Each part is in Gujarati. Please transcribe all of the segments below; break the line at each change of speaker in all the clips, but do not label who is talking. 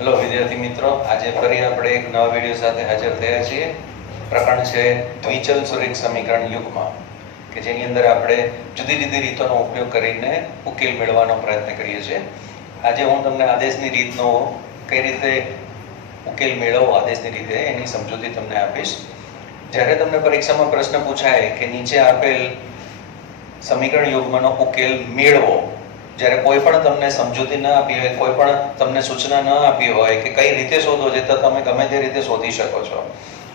હેલો વિદ્યાર્થી મિત્રો, આજે ફરી આપણે એક નવા વીડિયો સાથે હાજર થયા છીએ. પ્રકરણ છે દ્વિચલ સુરેખ સમીકરણ યુગમાં, કે જેની અંદર આપણે જુદી જુદી રીતોનો ઉપયોગ કરીને ઉકેલ મેળવવાનો પ્રયત્ન કરીએ છીએ. આજે હું તમને આદેશની રીતનો કઈ રીતે ઉકેલ મેળવવો આદેશની રીતે એની સમજૂતી તમને આપીશ. જ્યારે તમને પરીક્ષામાં પ્રશ્ન પૂછાય કે નીચે આપેલ સમીકરણ યુગમાંનો ઉકેલ મેળવો જ્યારે કોઈ પણ તમને સમજૂતી ન આપી હોય, કોઈ પણ તમને સૂચના ન આપી હોય કે કઈ રીતે શોધો છે, તો તમે ગમે તે રીતે શોધી શકો છો.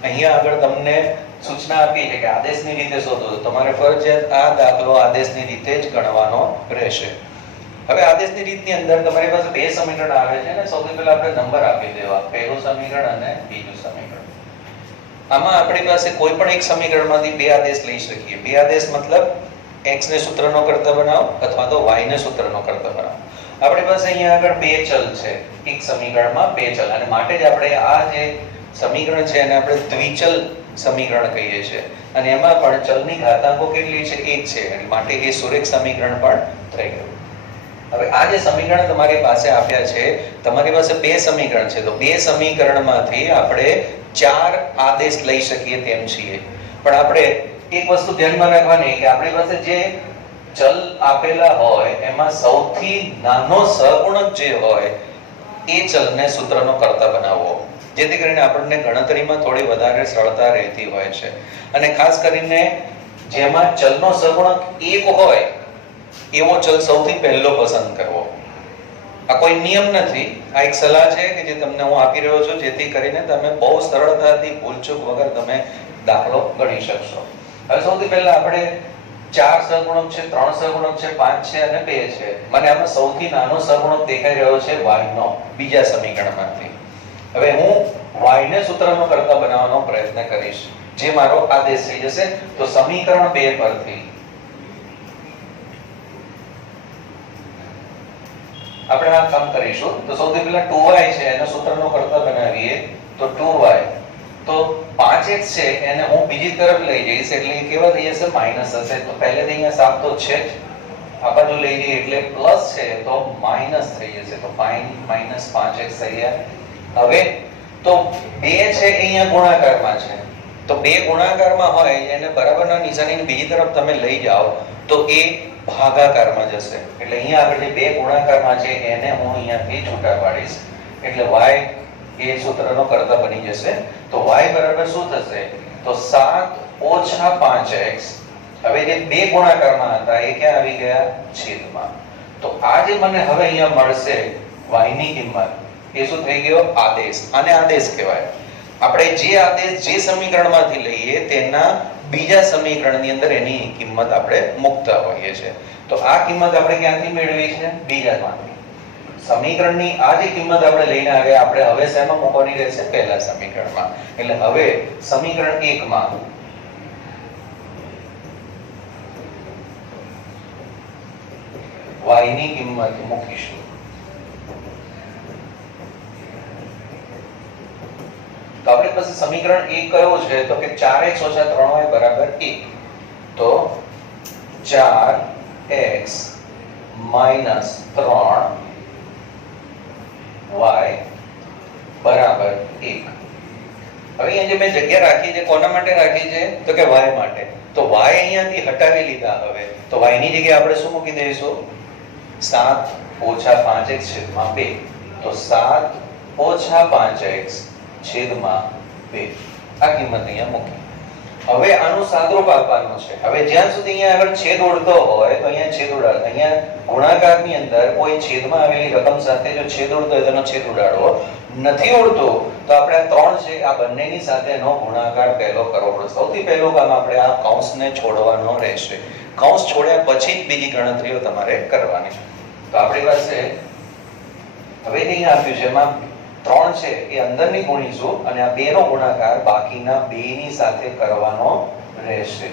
અહીંયા આગળ તમને સૂચના આપી છે કે આદેશની રીતે શોધો તો તમારે ફરજિયાત આ દાખલો આદેશની રીતે જ ગણવાનો રહેશે. હવે આદેશની રીતની અંદર તમારી પાસે બે સમીકરણ આવે છે ને, સૌથી પહેલા આપણે નંબર આપી દેવા. પહેલું સમીકરણ અને બીજું સમીકરણ. આમાં આપણી પાસે કોઈ પણ એક સમીકરણમાંથી બે આદેશ લઈ શકીએ. બે આદેશ મતલબ x ને સૂત્રનો કરતા બનાવો અથવા તો y ને સૂત્રનો કરતા બનાવો. આપણી પાસે અહીંયા આગળ બે ચલ છે. એક સમીકરણમાં બે ચલ. અને માટે જ આપણે આ જે સમીકરણ છે એને આપણે દ્વિચલ સમીકરણ કહીએ છીએ. અને એમાં પણ ચલની ઘાતાંકો કેટલી છે? એક છે. અને માટે એ સુરેખ સમીકરણ પણ થઈ ગયું. હવે આ જે સમીકરણ તમારી પાસે આપ્યા છે, તમારી પાસે બે સમીકરણ છે. તો બે સમીકરણમાંથી આપણે ચાર આદેશ લઈ શકીએ તેમ છીએ. પણ આપણે એક વસ્તુ ધ્યાનમાં રાખવાની કે આપણી પાસે જે ચલ આપેલા હોય, એમાં સૌથી નાનો સહગુણક જે હોય, એ ચલને સૂત્રનો કરતા બનાવવો. જેથી કરીને આપણને ગણતરીમાં થોડી વધારે સરળતા રહેતી હોય છે. અને ખાસ કરીને જેમાં ચલનો સહગુણક એક હોય, એવો ચલ સૌથી પહેલો પસંદ કરવો. આ કોઈ નિયમ નથી. આ એક સલાહ છે કે જે તમને હું આપી રહ્યો છું, જેથી કરીને તમે બહુ સરળતાથી ભૂલચૂક વગર તમે દાખલો ગણી શકશો. હવે સૌથી પહેલા આપણે ચાર સહગુણક છે, ત્રણ સહગુણક છે, પાંચ છે અને બે છે. મને આમાં સૌથી નાનો સહગુણક દેખાઈ રહ્યો છે y બીજા સમીકરણમાંથી. હવે હું y ને સૂત્રનો કરતા બનાવવાનો પ્રયત્ન કરીશ. જે મારો આદેશ થઈ જશે, તો સમીકરણ બે પરથી. આપણે આ કામ કરીશું. તો સૌથી પહેલા 2y છે, એનો સૂત્રનો કરતા બનાવીએ. તો 2y તો 5x છે, એને હું બીજી તરફ લઈ જઈશ, એટલે એ કેવા થઈ જશે? માઇનસ હશે. તો પહેલેથી અહીંયા સાફ તો છે જ. આ બાજુ લઈ જઈએ, એટલે પ્લસ છે, તો માઇનસ થઈ જશે. તો માઇનસ 5x થઈ ગયા. હવે, તો 2 છે અહીંયા ગુણાકારમાં છે. તો બે ગુણાકારમાં હોય, એને બરાબરના નિશાનીની બીજી તરફ તમે લઈ જાઓ, તો એ ભાગાકારમાં જશે. એટલે અહીંયા આગળ જે બે ગુણાકારમાં છે, એને હું અહીંયાથી છૂટા પાડીશ. એટલે y એ સૂત્રનો કર્તા બની જશે. તો y બરાબર શું થશે? તો 7 ઓછા 5x હવે જે બે ગુણાકારમાં હતા, એ ક્યાં આવી ગયા? છેદમાં. તો આ જે મને હવે અહીંયા મળશે, y ની કિંમત, એ શું થઈ ગયો? આદેશ. આને આદેશ કહેવાય. આપણે જે આદેશ જે સમીકરણમાંથી લઈએ, તેના બીજા સમીકરણની અંદર એની કિંમત આપણે મૂકતા હોઈએ છીએ. તો આ કિંમત આપણે ક્યાંથી મેળવી છે? બીજામાંથી. સમીકરણની આ જે કિંમત આપણે લઈને આવ્યા, આપણે હવે શેમાં મૂકવાની રહેશે? પહેલા સમીકરણમાં. એટલે હવે સમીકરણ 1 માં y ની કિંમત મૂકીશું. તો આપણી પાસે સમીકરણ એક કયો છે? તો કે 4x 3y બરાબર 1 તો 4x 3 y બરાબર એક. હવે અહીંયા જે મેં જગ્યા રાખી છે, કોના માટે રાખી છે? તો કે વાય માટે. તો વાય અહીંયાથી હટાવી લીધા હવે. તો વાયની જગ્યાએ આપણે શું મૂકી દઈશું? સાત ઓછા પાંચ એક છેદમાં બે. તો સાત ઓછા પાંચ એક છેદમાં બે. આ કિંમત અહીંયા મૂકી. હવે આનું સાદરૂપ આપવાનું છે. હવે જ્યાં સુધી અહીંયા આગળ છેદ ઉડતો હોય, તો અહીંયા છેદ ઉડાડ, અહીંયા ગુણાકારની અંદર કોઈ છેદમાં આવેલી રકમ સાથે જો છેદ ઉડતો હોય તેનો છેદ ઉડાડવો નથી ઉડતો તો આપણે ત્રણ છે, આ બંનેની સાથેનો ગુણાકાર પહેલો કરવો પડે. સૌથી પહેલું કામ આપણે આ કૌંસને છોડવાનો રહેશે. કૌંસ છોડ્યા પછી જ બીજી ગણતરીઓ તમારે કરવાની. તો આપણી પાસે હવે અહીંયા આપ્યું છે એમાં ત્રણ છે, એ અંદરની ગુણીશું અને આ બે નો ગુણાકાર બાકીના બે ની સાથે કરવાનો રહેશે.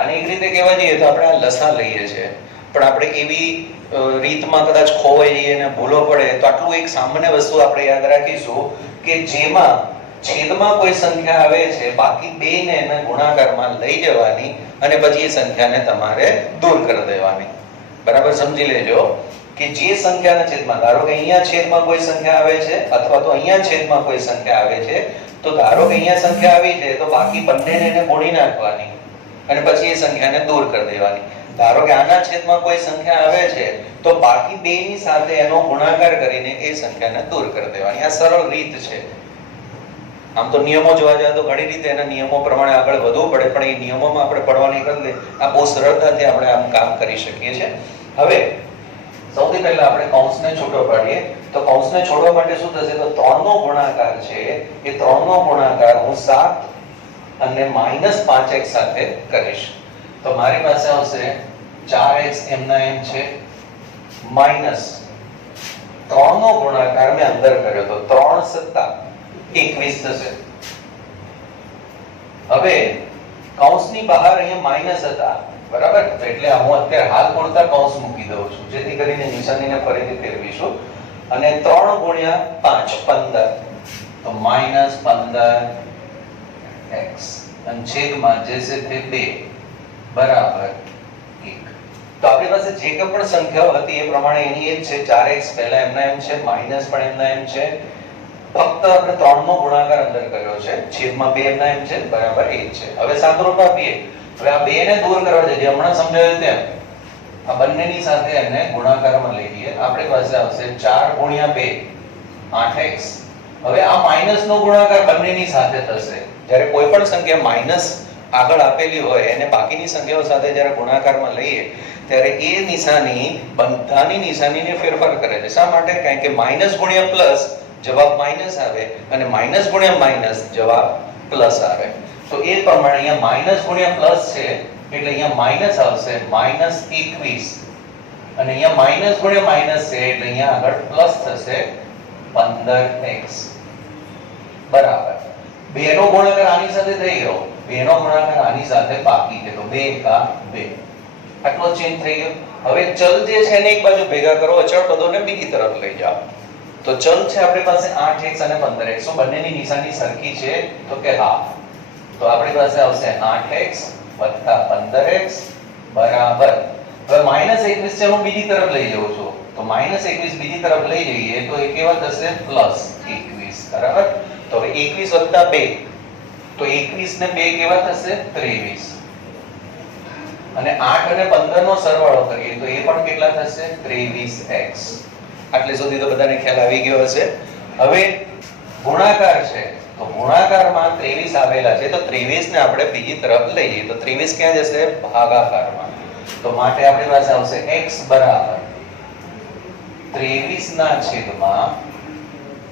અને એક રીતે કહેવા જઈએ તો આપણે આ લસા લઈએ છીએ. પણ આપણે એવી રીતમાં કદાચ ખોવાઈ જઈએ અને ભૂલો પડે તો આટલું એક સામાન્ય વસ્તુ આપણે યાદ રાખીશું કે જેમાં છેદમાં કોઈ સંખ્યા આવે છે, બાકી બે ને એને ગુણાકારમાં લઈ જવાની અને પછી એ સંખ્યાને તમારે દૂર કરી દેવાની. બરાબર સમજી લેજો. કે જે સંખ્યાના છેદમાં, ધારો કે અહીંયા છેદમાં કોઈ સંખ્યા આવે છે, અથવા તો અહીંયા છેદમાં કોઈ સંખ્યા આવે છે, તો ધારો કે અહીંયા સંખ્યા આવી છે, તો બાકી બંનેને એને ગુણી નાખવાની અને પછી એ સંખ્યાને દૂર કરી દેવાની. ધારો કે આના છેદમાં કોઈ સંખ્યા આવે છે, તો બાકી બેની સાથે એનો ગુણાકાર કરીને એ સંખ્યાને દૂર કરી દેવાની. આ સરળ રીત છે. આમ તો નિયમો જોવા જાય તો ઘણી રીતે એના નિયમો પ્રમાણે આગળ વધવું પડે, પણ એ નિયમોમાં આપણે પડવાની બદલે આ બહુ સરળતાથી આપણે આમ કામ કરી શકીએ છીએ. હવે સૌથી પહેલા આપણે કૌંસને છૂટો પાડીએ. તો કૌંસને છોડવા માટે શું થશે? તો 3 નો ગુણાકાર છે એ 3 નો ગુણાકાર હું 7 અને -5x સાથે કરીશ. તો મારી પાસે આવશે 4x એમના એમ છે. માઇનસ 3 નો ગુણાકાર મેં અંદર કર્યો. તો 3 સત્તા 21 થશે. હવે કૌંસની બહાર અહીંયા માઇનસ હતા. બરાબર? એટલે હું અત્યારે હાલ પૂરતા કૌંસ મૂકી દઉં છું. જેથી કરીને નિશાનીને ફરીથી ફેરવીશું. અને ત્રણ ગુણ્યા 5 15 તો માઇનસ પંદર એક્સ. અને છેદમાં જે છે તે બે. બરાબર. એક. તો આપણી પાસે જે કંઈ પણ સંખ્યાઓ હતી એ પ્રમાણે એની એ છે. 4x પહેલા એમના એમ છે, માઇનસ પણ એમના એમ છે. ફક્ત આપણે ત્રણ નો ગુણાકાર અંદર કર્યો છે. છેદમાં બે એમના એમ છે, બરાબર 1 છે. હવે સાદુરૂપ આપીએ હવે આ બે ને દૂર કરવા છે જે હમણાં સમજાવ્યું તેમ. આ બંનેની સાથે એને ગુણાકારમાં લઈ લઈએ. આપણી પાસે આવશે 4 ગુણ્યા 2 8x હવે આ માઇનસ નો ગુણાકાર બંનેની સાથે થશે. જ્યારે કોઈ પણ સંખ્યા માઇનસ આગળ આપેલી હોય, એને બાકીની સંખ્યાઓ સાથે જ્યારે ગુણાકારમાં લઈએ, ત્યારે એ નિશાની બધાની નિશાનીને ફેરફાર કરે છે. શા માટે? કારણ કે માઇનસ ગુણ્યા પ્લસ જવાબ માઇનસ આવે અને માઇનસ ગુણ્યા માઇનસ જવાબ પ્લસ આવે. તો એ પ્રમાણે અહીંયા માઇનસ ગુણ્યા પ્લસ છે, એટલે અહીંયા માઇનસ આવશે માઇનસ એકવીસ. અને અહીંયા માઇનસ ગુણ્યા માઇનસ છે, એટલે અહીંયા આગળ પ્લસ થશે પંદર એક્સ. બરાબર. બે નો ગુણાકાર આની સાથે થઈ ગયો. બે નો ગુણાકાર આની સાથે બાકી છે. તો બે એકા બે. આટલો ચેન્જ થઈ ગયો. હવે ચલ જે છે એને એક બાજુ ભેગા કરો, અચળ પદોને બીજી તરફ લઈ જાઓ. તો ચલ છે આપણી પાસે 8x અને 15x તો બંનેની નિશાની સરખી છે. તો કે હા. તો આપણી પાસે આવશે 8x 15x બરાબર. હવે માઇનસ 21 છે, હું બીજી તરફ લઈ જાઉં છું. તો માઇનસ 21 બીજી તરફ લઈ જઈએ તો એ કેવા થશે? પ્લસ 21 બરાબર? તો હવે 21 વત્તા 2 તો 21 ને 2 કેવા થશે? 23 અને 8 અને 15 નો સરવાળો કરીએ તો એ પણ કેટલા થશે? 23x આટલે સુધી તો બધાને ખ્યાલ આવી ગયો હશે. હવે ગુણાકાર છે. તો ગુણાકારમાં 23 આવેલા છે. તો 23 ને આપણે બીજી તરફ લઈએ. તો 23 ક્યાં જશે? ભાગાકારમાં. તો માટે આપણી પાસે આવશે x બરાબર 23 ના છેદમાં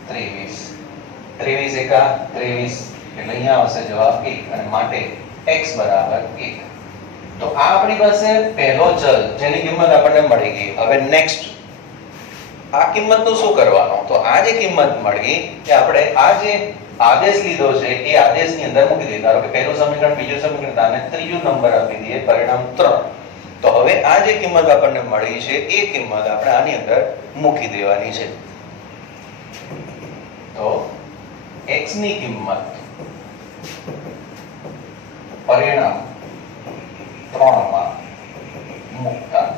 23 23 એકા 23 એટલે અહીંયા આવશે જવાબ એક અને માટે x બરાબર એક. તો આ આપણી પાસે પહેલો ચલ જેની કિંમત આપણને મળી ગઈ. હવે નેક્સ્ટ આ કિંમતનું શું કરવાનું? તો આ જે કિંમત મળી એ આપણે આ જે આદેશ લીધો છે, એ આદેશની અંદર મૂકી દીધો. કે પહેલું સમીકરણ, બીજું સમીકરણ, અને ત્રીજો નંબર આપી દઈએ, પરિણામ ત્રણ. તો હવે આ જે કિંમત આપણને મળી છે, એ કિંમત આપણે આની અંદર મૂકી દેવાની છે. તો x ની કિંમત પરિણામ 3 માં મૂકતા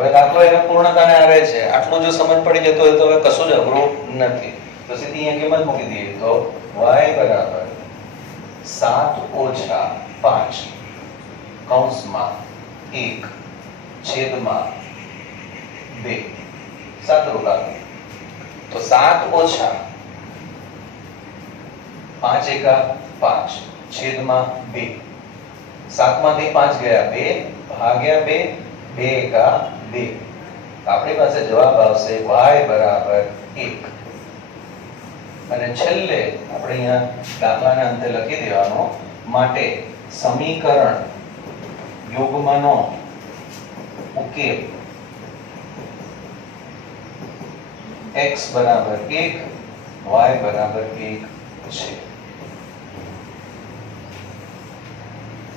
હવે દાખલો એને પૂર્ણતાને આવે છે. આટલું જો સમજ પડી જતો હોય તો હવે કશું જ અઘરું નથી. તો સીધી અહીંયા કિંમત મૂકી દઈએ? તો y બરાબર 7 ઓછા 5 કૌંસમાં 1 છેદમાં 2 સાદુરૂપ આપીએ તો 7 ઓછા 5 એકા 5 છેદમાં 2 સાતમાંથી 5 ગયા 2 ભાગ્યા 2 બે એકા બે. આપણી પાસે જવાબ આવશે વાય બરાબર એક. અને છેલ્લે આપણે અહીંયા દાખલાના અંતે લખી દેવાનો માટે સમીકરણ યુગ્મનો ઉકેલ. x બરાબર એક, y બરાબર એક છે.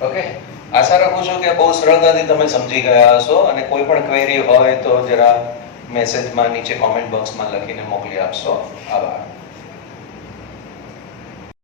ઓકે? આશા રાખું છું કે બહુ સરળતાથી તમે સમજી ગયા હશો અને કોઈ પણ ક્વેરી હોય તો જરા મેસેજમાં નીચે કોમેન્ટ બોક્સમાં લખીને મોકલી આપશો. આભાર.